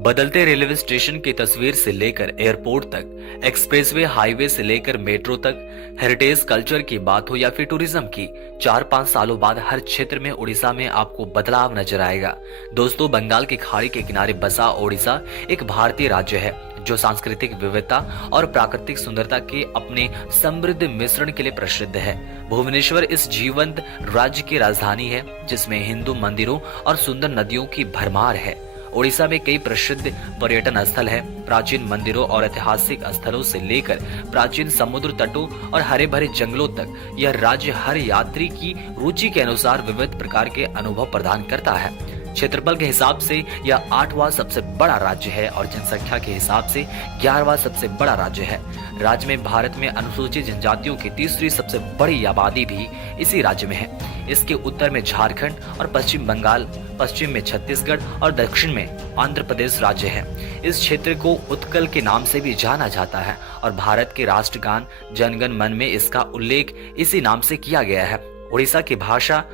बदलते railway station की तस्वीर से लेकर एयरपोर्ट तक, एक्सप्रेसवे हाईवे से लेकर मेट्रो तक, हेरिटेज कल्चर की बात हो या फिर टूरिज्म की, 4-5 सालों बाद हर क्षेत्र में उड़ीसा में आपको बदलाव नजर आएगा। दोस्तों, बंगाल की खाड़ी के किनारे बसा ओडिशा एक भारतीय राज्य है जो सांस्कृतिक विविधता और प्राकृतिक सुंदरता के अपने समृद्ध मिश्रण के लिए प्रसिद्ध है। भुवनेश्वर इस जीवंत राज्य की राजधानी है जिसमें हिंदू मंदिरों और सुंदर नदियों की भरमार है। ओडिशा में कई प्रसिद्ध पर्यटन स्थल है। प्राचीन मंदिरों और ऐतिहासिक स्थलों से लेकर प्राचीन समुद्र तटों और हरे भरे जंगलों तक, यह राज्य हर यात्री की रुचि के अनुसार विविध प्रकार के अनुभव प्रदान करता है। क्षेत्रफल के हिसाब से यह 8वां सबसे बड़ा राज्य है और जनसंख्या के हिसाब से 11वां सबसे बड़ा राज्य है। राज्य में भारत में अनुसूचित जनजातियों की तीसरी सबसे बड़ी आबादी भी इसी राज्य में है। इसके उत्तर में झारखंड और पश्चिम बंगाल, पश्चिम में छत्तीसगढ़ और दक्षिण में आंध्र प्रदेश राज्य है। इस क्षेत्र को उत्कल के नाम से भी जाना जाता है और भारत के राष्ट्रगान जन गण मन में इसका उल्लेख इसी नाम से किया गया है। उड़ीसा की भाषा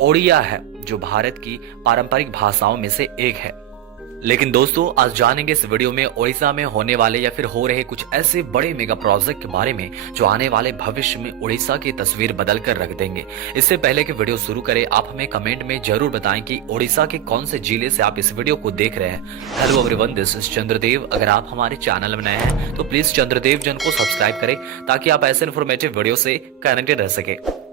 ओडिया है जो भारत की पारंपरिक भाषाओं में से एक है। लेकिन दोस्तों, आज जानेंगे इस वीडियो में ओडिशा में होने वाले या फिर हो रहे कुछ ऐसे बड़े मेगा प्रोजेक्ट के बारे में जो आने वाले भविष्य में उड़ीसा की तस्वीर बदल कर रख देंगे। इससे पहले कि वीडियो शुरू करें, आप हमें कमेंट में जरूर बताएं कि ओडिशा के कौन से जिले से आप इस वीडियो को देख रहे हैं। Hello everyone, this is Chandradev. अगर आप हमारे चैनल में नए हैं तो प्लीज चंद्रदेव जन को सब्सक्राइब करें ताकि आप ऐसे इन्फॉर्मेटिव वीडियो से कनेक्टेड रह सके।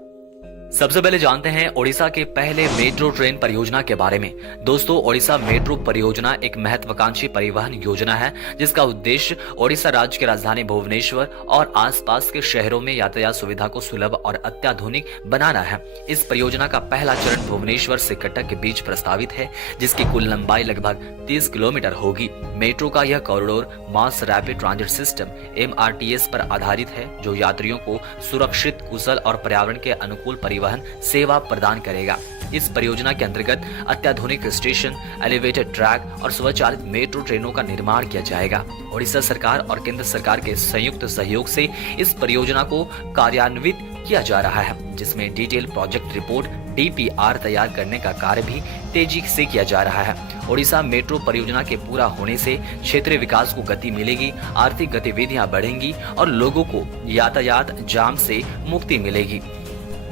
सबसे पहले जानते हैं ओडिशा के पहले मेट्रो ट्रेन परियोजना के बारे में। दोस्तों, ओडिशा मेट्रो परियोजना एक महत्वाकांक्षी परिवहन योजना है जिसका उद्देश्य ओडिशा राज्य की राजधानी भुवनेश्वर और आसपास के शहरों में यातायात सुविधा को सुलभ और अत्याधुनिक बनाना है। इस परियोजना का पहला चरण भुवनेश्वर से कटक के बीच प्रस्तावित है जिसकी कुल लंबाई लगभग 30 किलोमीटर होगी। मेट्रो का यह corridor mass rapid transit system MRTS पर आधारित है जो यात्रियों को सुरक्षित, कुशल और पर्यावरण के अनुकूल परिवहन सेवा प्रदान करेगा। इस परियोजना के अंतर्गत अत्याधुनिक स्टेशन, एलिवेटेड ट्रैक और स्वचालित मेट्रो ट्रेनों का निर्माण किया जाएगा। ओडिशा सरकार और केंद्र सरकार के संयुक्त सहयोग से इस परियोजना को कार्यान्वित किया जा रहा है जिसमें डिटेल प्रोजेक्ट रिपोर्ट DPR तैयार करने का कार्य भी तेजी से किया जा रहा है। ओडिशा मेट्रो परियोजना के पूरा होने से क्षेत्रीय विकास को गति मिलेगी, आर्थिक गतिविधियां बढ़ेंगी और लोगों को यातायात जाम से मुक्ति मिलेगी।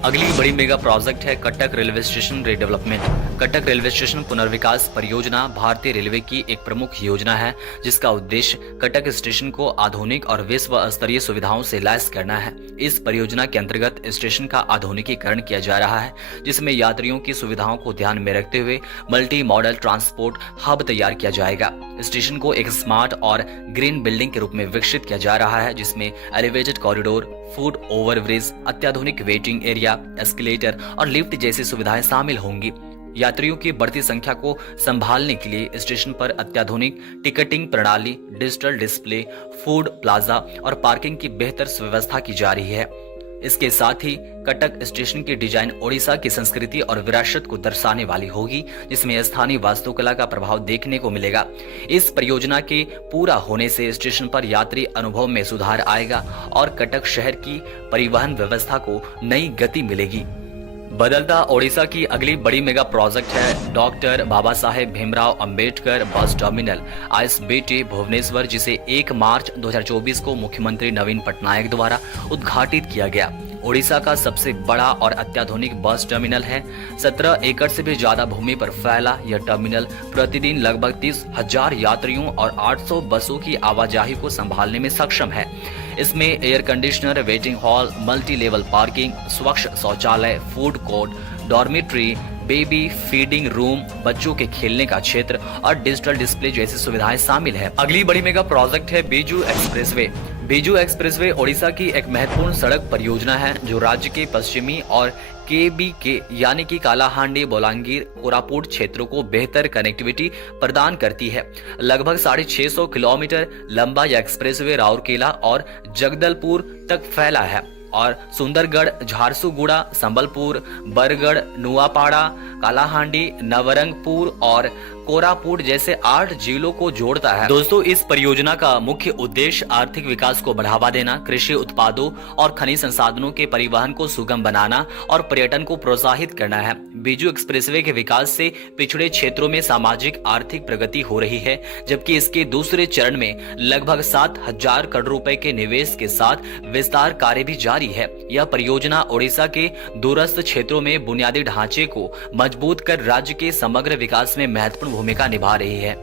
अगली बड़ी मेगा प्रोजेक्ट है Cuttack railway station redevelopment. Cuttack railway station पुनर्विकास परियोजना भारतीय रेलवे की एक प्रमुख योजना है जिसका उद्देश्य कटक स्टेशन को आधुनिक और विश्व स्तरीय सुविधाओं से लैस करना है। इस परियोजना के अंतर्गत स्टेशन का आधुनिकीकरण किया जा रहा है जिसमें यात्रियों की सुविधाओं को ध्यान में रखते हुए मल्टी मॉडल ट्रांसपोर्ट हब तैयार किया जाएगा। स्टेशन को एक स्मार्ट और ग्रीन बिल्डिंग के रूप में विकसित किया जा रहा है जिसमें एलिवेटेड कॉरिडोर, फुट ओवरब्रिज, अत्याधुनिक वेटिंग एरिया, एस्केलेटर और लिफ्ट जैसी सुविधाएं शामिल होंगी। यात्रियों की बढ़ती संख्या को संभालने के लिए स्टेशन पर अत्याधुनिक टिकटिंग प्रणाली, डिजिटल डिस्प्ले, फूड प्लाजा और पार्किंग की बेहतर व्यवस्था की जा रही है। इसके साथ ही कटक स्टेशन की डिजाइन ओडिशा की संस्कृति और विरासत को दर्शाने वाली होगी जिसमें स्थानीय वास्तुकला का प्रभाव देखने को मिलेगा। इस परियोजना के पूरा होने से स्टेशन पर यात्री अनुभव में सुधार आएगा और कटक शहर की परिवहन व्यवस्था को नई गति मिलेगी। बदलता ओडिशा की अगली बड़ी मेगा प्रोजेक्ट है doctor Baba Saheb Bhimrao Ambedkar bus terminal ISBT Bhubaneswar, जिसे 1 मार्च 2024 को मुख्यमंत्री नवीन पटनायक द्वारा उद्घाटित किया गया। ओडिशा का सबसे बड़ा और अत्याधुनिक बस टर्मिनल है। 17 एकड़ से भी ज्यादा भूमि पर फैला यह टर्मिनल प्रतिदिन लगभग 30,000 यात्रियों और 800 बसों की आवाजाही को संभालने में सक्षम है। इसमें air conditioner, waiting hall, multi level parking, स्वच्छ शौचालय, food court, dormitory, baby feeding room, बच्चों के खेलने का क्षेत्र और डिजिटल डिस्प्ले जैसी सुविधाएं शामिल है। अगली बड़ी मेगा प्रोजेक्ट है बीजू एक्सप्रेसवे। बीजू एक्सप्रेसवे ओडिशा की एक महत्वपूर्ण सड़क परियोजना है जो राज्य के पश्चिमी और KBK यानी कि कालाहांडी, बोलांगीर, कोरापुट क्षेत्रों को बेहतर कनेक्टिविटी प्रदान करती है। लगभग 650 किलोमीटर लंबा यह एक्सप्रेसवे राउरकेला और जगदलपुर तक फैला है और सुंदरगढ़, झारसुगुड़ा, संबलपुर, बरगढ़, नुआपाड़ा, कालाहांडी, नवरंगपुर और कोरापुट जैसे 8 जिलों को जोड़ता है। दोस्तों, इस परियोजना का मुख्य उद्देश्य आर्थिक विकास को बढ़ावा देना, कृषि उत्पादों और खनिज संसाधनों के परिवहन को सुगम बनाना और पर्यटन को प्रोत्साहित करना है। बीजू एक्सप्रेसवे के विकास से पिछड़े क्षेत्रों में सामाजिक आर्थिक प्रगति हो रही है, जबकि इसके दूसरे चरण में लगभग 7,000 करोड़ रुपए के निवेश के साथ विस्तार कार्य भी जारी है। यह परियोजना ओडिशा के दूरस्थ क्षेत्रों में बुनियादी ढांचे को मजबूत कर राज्य के समग्र विकास में महत्वपूर्ण भूमिका निभा रही है।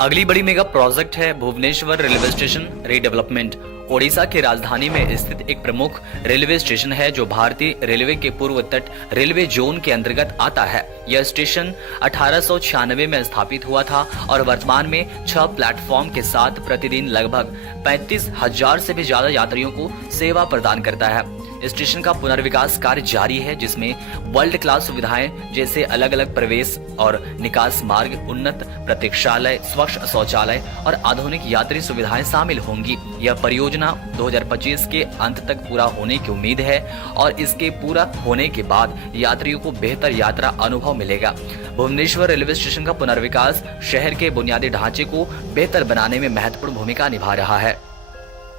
अगली बड़ी मेगा प्रोजेक्ट है Bhubaneswar railway station redevelopment. Odisha की राजधानी में स्थित एक प्रमुख रेलवे स्टेशन है जो भारतीय रेलवे के पूर्व तट रेलवे जोन के अंतर्गत आता है। यह स्टेशन 1896 में स्थापित हुआ था और वर्तमान में 6 प्लेटफॉर्म के साथ प्रतिदिन लगभग 35,000 से भी ज्यादा यात्रियों को सेवा प्रदान करता है। स्टेशन का पुनर्विकास कार्य जारी है, जिसमें वर्ल्ड क्लास सुविधाएं जैसे अलग अलग प्रवेश और निकास मार्ग, उन्नत प्रतीक्षालय, स्वच्छ शौचालय और आधुनिक यात्री सुविधाएं शामिल होंगी। यह परियोजना 2025 के अंत तक पूरा होने की उम्मीद है और इसके पूरा होने के बाद यात्रियों को बेहतर यात्रा अनुभव मिलेगा। भुवनेश्वर रेलवे स्टेशन का पुनर्विकास शहर के बुनियादी ढांचे को बेहतर बनाने में महत्वपूर्ण भूमिका निभा रहा है।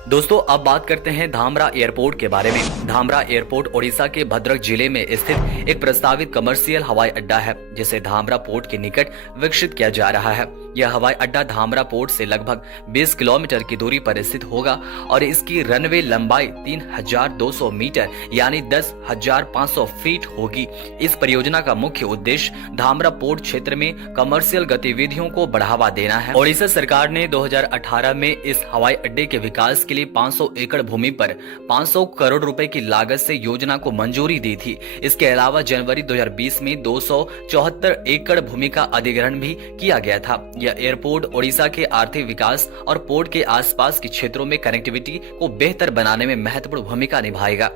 दोस्तों, अब बात करते हैं धामरा एयरपोर्ट के बारे में। धामरा एयरपोर्ट ओडिशा के भद्रक जिले में स्थित एक प्रस्तावित कमर्शियल हवाई अड्डा है, जिसे धामरा पोर्ट के निकट विकसित किया जा रहा है। यह हवाई अड्डा धामरा पोर्ट से लगभग 20 किलोमीटर की दूरी पर स्थित होगा और इसकी रनवे लंबाई 3,200 मीटर यानी 10,500 फीट होगी। इस परियोजना का मुख्य उद्देश्य धामरा पोर्ट क्षेत्र में कमर्शियल गतिविधियों को बढ़ावा देना है। ओडिशा सरकार ने 2018 में इस हवाई अड्डे के विकास के लिए 500 एकड़ भूमि पर 500 करोड़ रुपए की लागत से योजना को मंजूरी दी थी। इसके अलावा जनवरी 2020 में 274 एकड़ भूमि का अधिग्रहण भी किया गया था। यह एयरपोर्ट ओडिशा के आर्थिक विकास और पोर्ट के आसपास के क्षेत्रों में कनेक्टिविटी को बेहतर बनाने में महत्वपूर्ण भूमिका निभाएगा।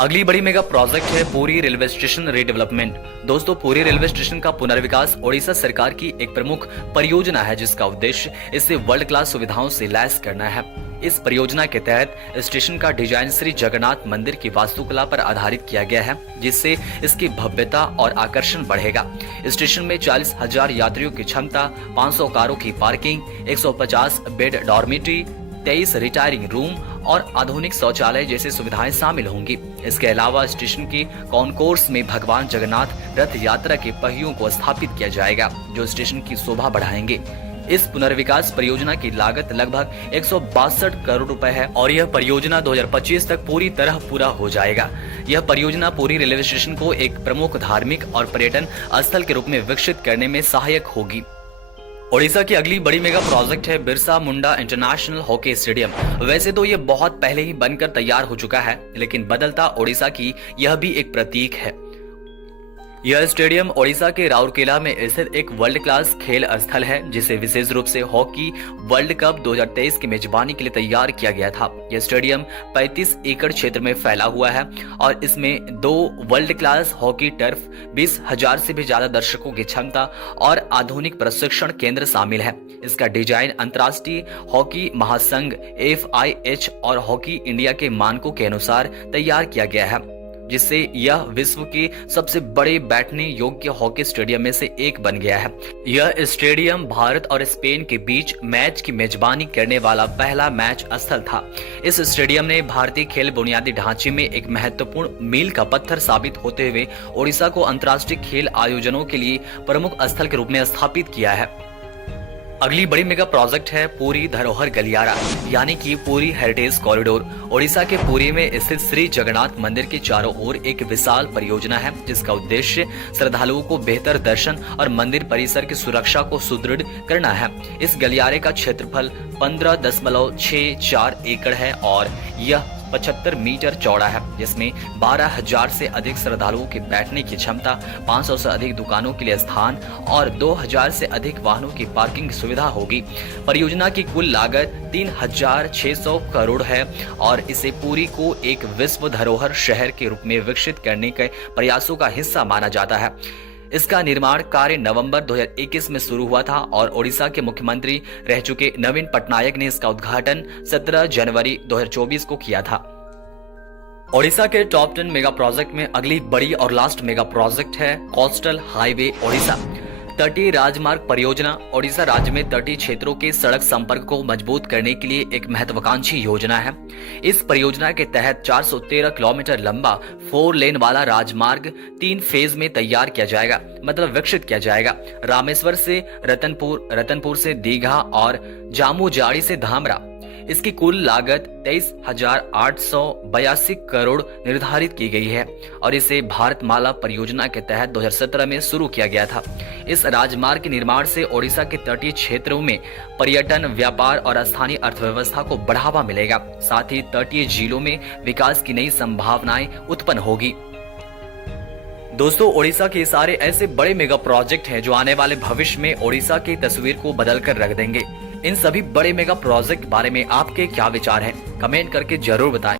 अगली बड़ी मेगा प्रोजेक्ट है पुरी रेलवे स्टेशन रीडेवलपमेंट। दोस्तों, पुरी रेलवे स्टेशन का पुनर्विकास ओडिशा सरकार की एक प्रमुख परियोजना है, जिसका उद्देश्य इसे वर्ल्ड क्लास सुविधाओं से लैस करना है। इस परियोजना के तहत स्टेशन का डिजाइन श्री जगन्नाथ मंदिर की वास्तुकला पर आधारित किया गया है, जिससे इसकी भव्यता और आकर्षण बढ़ेगा। स्टेशन में 40,000 यात्रियों की क्षमता, 500 कारों की parking, 150 bed dormitory, 23 retiring room और आधुनिक शौचालय जैसी सुविधाएं शामिल होंगी। इसके अलावा स्टेशन के कॉन्कोर्स में भगवान जगन्नाथ रथ यात्रा के पहियों को स्थापित किया जाएगा, जो स्टेशन की शोभा बढ़ाएंगे। इस पुनर्विकास परियोजना की लागत लगभग 162 करोड़ रुपए है और यह परियोजना 2025 तक पूरी तरह पूरा हो जाएगा। यह परियोजना पुरी रेलवे स्टेशन को एक प्रमुख धार्मिक और पर्यटन स्थल के रूप में विकसित करने में सहायक होगी। ओडिशा की अगली बड़ी मेगा प्रोजेक्ट है Birsa Munda international hockey stadium. वैसे तो ये बहुत पहले ही बनकर तैयार हो चुका है, लेकिन बदलता ओडिशा की यह भी एक प्रतीक है। यह स्टेडियम ओडिशा के राउरकेला में स्थित एक वर्ल्ड क्लास खेल स्थल है, जिसे विशेष रूप से हॉकी वर्ल्ड कप 2023 की मेजबानी के लिए तैयार किया गया था। यह स्टेडियम 35 एकड़ क्षेत्र में फैला हुआ है और इसमें 2 वर्ल्ड क्लास हॉकी टर्फ, 20,000 से भी ज्यादा दर्शकों की क्षमता और आधुनिक प्रशिक्षण केंद्र शामिल है। इसका डिजाइन अंतर्राष्ट्रीय हॉकी महासंघ FIH और हॉकी इंडिया के मानकों के अनुसार तैयार किया गया है, जिससे यह विश्व के सबसे बड़े बैठने योग्य हॉकी स्टेडियम में से एक बन गया है। यह स्टेडियम भारत और स्पेन के बीच मैच की मेजबानी करने वाला पहला मैच स्थल था। इस स्टेडियम ने भारतीय खेल बुनियादी ढांचे में एक महत्वपूर्ण मील का पत्थर साबित होते हुए ओडिशा को अंतर्राष्ट्रीय खेल आयोजनों के लिए प्रमुख स्थल के रूप में स्थापित किया है। अगली बड़ी मेगा प्रोजेक्ट है पुरी धरोहर गलियारा, यानी कि पुरी हेरिटेज कॉरिडोर। ओडिशा के पुरी में स्थित श्री जगन्नाथ मंदिर के चारों ओर एक विशाल परियोजना है, जिसका उद्देश्य श्रद्धालुओं को बेहतर दर्शन और मंदिर परिसर की सुरक्षा को सुदृढ़ करना है। इस गलियारे का क्षेत्रफल 15.64 एकड़ है और यह 75 मीटर चौड़ा है, जिसमें 12,000 से अधिक श्रद्धालुओं के बैठने की क्षमता, 500 से अधिक दुकानों के लिए स्थान और 2,000 से अधिक वाहनों की पार्किंग सुविधा होगी। परियोजना की कुल लागत 3,600 करोड़ है और इसे पुरी को एक विश्व धरोहर शहर के रूप में विकसित करने के प्रयासों का हिस्सा माना जाता है। इसका निर्माण कार्य नवंबर 2021 में शुरू हुआ था और ओडिशा के मुख्यमंत्री रह चुके नवीन पटनायक ने इसका उद्घाटन 17 जनवरी 2024 को किया था। ओडिशा के टॉप 10 मेगा प्रोजेक्ट में अगली बड़ी और लास्ट मेगा प्रोजेक्ट है कोस्टल हाईवे ओडिशा। तटीय राजमार्ग परियोजना ओडिशा राज्य में तटीय क्षेत्रों के सड़क संपर्क को मजबूत करने के लिए एक महत्वाकांक्षी योजना है। इस परियोजना के तहत 413 किलोमीटर लंबा 4 लेन वाला राजमार्ग 3 फेज में तैयार किया जाएगा, मतलब विकसित किया जाएगा। रामेश्वर से रतनपुर से दीघा और जामुजाड़ी से धामरा। इसकी कुल लागत 23,882 करोड़ निर्धारित की गई है और इसे भारतमाला परियोजना के तहत 2017 में शुरू किया गया था। इस राजमार्ग के निर्माण से ओडिशा के तटीय क्षेत्रों में पर्यटन, व्यापार और स्थानीय अर्थव्यवस्था को बढ़ावा मिलेगा। साथ ही तटीय जिलों में विकास की नई संभावनाएं उत्पन्न होगी। दोस्तों, ओडिशा के सारे ऐसे बड़े मेगा प्रोजेक्ट हैं जो आने वाले भविष्य में ओडिशा की तस्वीर को बदल कर रख देंगे। इन सभी बड़े मेगा प्रोजेक्ट बारे में आपके क्या विचार हैं? कमेंट करके जरूर बताएं।